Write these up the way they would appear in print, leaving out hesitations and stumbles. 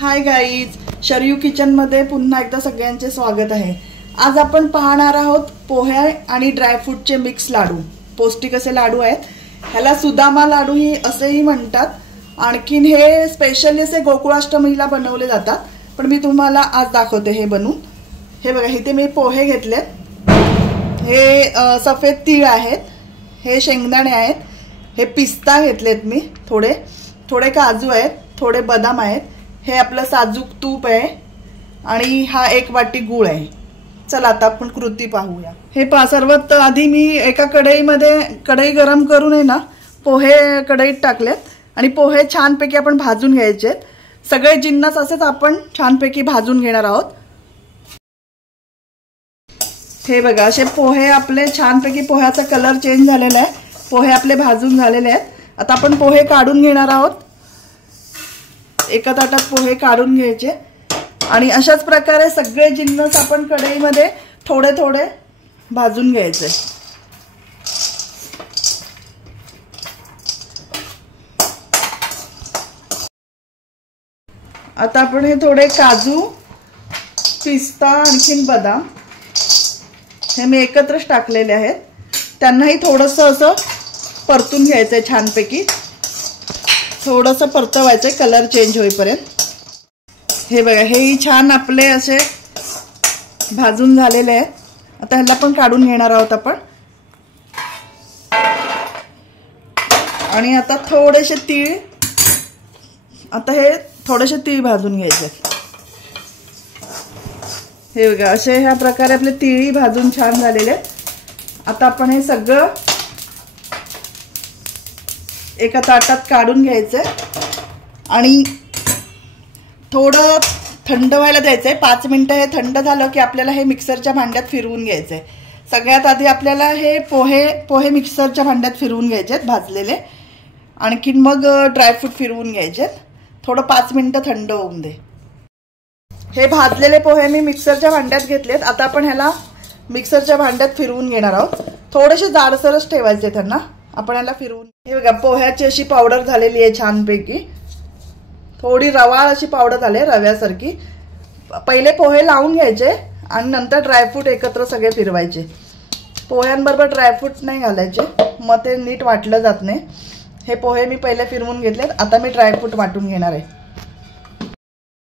Hi guys, Sharayu kitchen मध्ये पुन्हा एकदा सगळ्यांचे स्वागत आहे। आज आपण पाहणार आहोत पोहे आणि ड्रायफ्रूटचे मिक्स लाडू। पौष्टिक असे लाडू आहेत। ह्याला सुदामा लाडू ही असेही म्हणतात। आणखीन हे स्पेशली असे गोकुळाष्टमीला बनवले जातात, पण मी तुम्हाला आज दाखवते हे बनवून। हे बघा, इथे मी पोहे घेतलेत, हे सफेद तीळ आहेत, हे शेंगदाणे आहेत, हे पिस्ता घेतलेत मी, थोडे थोडे काजू आहेत, थोडे बदाम आहेत, हे आपलं साजूक तूप आहे आणि हा 1 वाटी गूळ आहे। चला आता आपण कृती पाहूया। हे सर्वात आधी मी एका कढईमध्ये कढई गरम करून आहे ना पोहे कढईत टाकलेत आणि पोहे छानपैकी आपण भाजून घ्यायचे। सगळे जिन्नस असेच आपण छानपैकी भाजून घेणार आहोत। हे बघा, असे पोहे आपले छानपैकी पोह्याचा कलर चेंज झालेला आहे, पोहे आपले भाजून झालेले आहेत। आता आपण पोहे काढून घेणार आहोत। एका ताटात पोहे काढून घ्यायचे आणि अशाच प्रकारे सगळे जिन्नस आपण कढईमध्ये थोडे थोडे भाजून घ्यायचे। आता आपण हे थोडे काजू, पिस्ता, आणखीन बदाम हे मी एकत्रच टाकलेले आहेत, त्यांनाही थोडंसं असं परतून घ्यायचंय छानपैकी, थोडंसं परतवायचंय कलर चेंज होईपर्यंत। हे बघा, हेही छान आपले असे भाजून झालेले आहेत। आता ह्याला पण काढून घेणार आहोत आपण। आणि आता थोडेसे तीळ, आता हे थोडेसे तीळ भाजून घ्यायचे। हे बघा, असे ह्या प्रकारे आपले तीळही भाजून छान झालेले आहेत। आता आपण हे सगळं एका ताटात काढून घ्यायचं आणि थोडं थंड व्हायला द्यायचंय। 5 मिनिटं हे थंड झालं की आपल्याला हे मिक्सरच्या भांड्यात फिरवून घ्यायचंय। सगळ्यात आधी आपल्याला हे पोहे मिक्सरच्या भांड्यात फिरवून घ्यायचेत भाजलेले, आणखीन मग ड्रायफ्रूट फिरवून घ्यायचेत। थोडं 5 मिनिटं थंड होऊन दे। हे भाजलेले पोहे मी मिक्सरच्या भांड्यात घेतलेत। आता आपण ह्याला मिक्सरच्या भांड्यात फिरवून घेणार आहोत। थोडेसे जाडसरच ठेवायचे त्यांना, आपण याला फिरवून। हे बघा, पोह्याची अशी पावडर झालेली आहे छानपैकी, थोडी रवाळ अशी पावडर झाली रव्यासारखी। पहिले पोहे लावून घ्यायचे आणि नंतर ड्रायफ्रूट एकत्र सगळे फिरवायचे। पोह्यांबरोबर ड्रायफ्रूट नाही घालायचे, मग ते नीट वाटलं जात नाही। हे पोहे मी पहिले फिरवून घेतलेत, आता मी ड्रायफ्रूट वाटून घेणार आहे।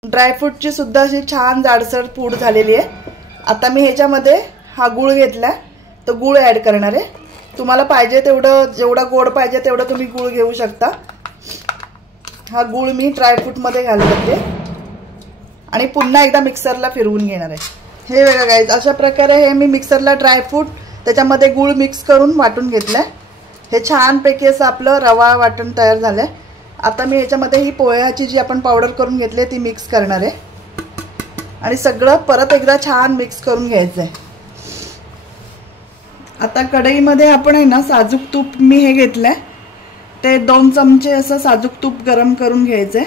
ड्रायफ्रूटची सुद्धा अशी छान जाडसर पूड झालेली आहे। आता मी ह्याच्यामध्ये हा गूळ घेतलाय, तो गूळ ऍड करणार आहे। तुम्हाला पाहिजे तेवढं, जेवढा गोड पाहिजे तेवढं तुम्ही गूळ घेऊ शकता। हा गूळ मी ड्रायफ्रूट मध्ये घालते आणि पुन्हा एकदा मिक्सरला फिरवून घेणार आहे। हे बघा गाईज, अशा प्रकारे हे मी मिक्सरला ड्रायफ्रूट त्याच्यामध्ये गूळ मिक्स करून वाटून घेतलंय। हे छानपैकी असं आपलं रवा वाटण तयार झालंय। आता मी ह्याच्यामध्ये ही पोह्याची जी आपण पावडर करून घेतली ती मिक्स करणार आहे आणि सगळं परत एकदा छान मिक्स करून घ्यायचंय। आता कढईमध्ये आपण आहे ना साजूक तूप मी हे घेतलंय, ते 2 चमचे असं साजूक तूप गरम करून घ्यायचे।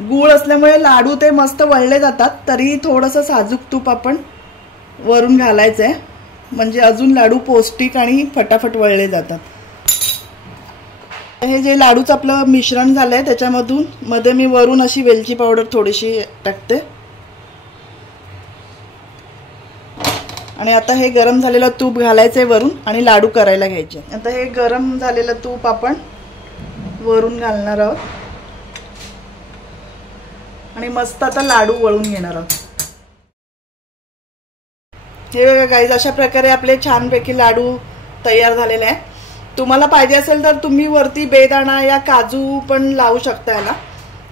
गूळ असल्यामुळे लाडू ते मस्त वळले जातात, तरी थोडंसं साजूक तूप आपण वरून घालायचंय, म्हणजे अजून लाडू पौष्टिक आणि फटाफट वळले जातात। हे जे लाडूचं आपलं मिश्रण झालंय त्याच्यामधून मध्ये मी वरून अशी वेलची पावडर थोडीशी टाकते आणि आता हे गरम झालेलं तूप घालायचंय वरून आणि लाडू करायला घ्यायचे। आता हे गरम झालेलं तूप आपण वरून घालणार आहोत आणि मस्त आता लाडू वळून घेणार आहोत। हे बघा गाईज, अशा प्रकारे आपले छानपैकी लाडू तयार झालेले आहे। तुम्हाला पाहिजे असेल तर तुम्ही वरती बेदाणा या काजू पण लावू शकता याला,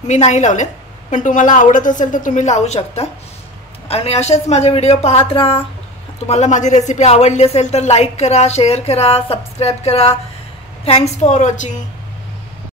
मी नाही लावलेत, पण तुम्हाला आवडत असेल तर तुम्ही लावू शकता। आणि असेच माझे व्हिडिओ पाहत राहा। तुम्हाला माझी रेसिपी आवडली असेल तर लाईक करा, शेअर करा, सबस्क्राईब करा। Thanks for watching.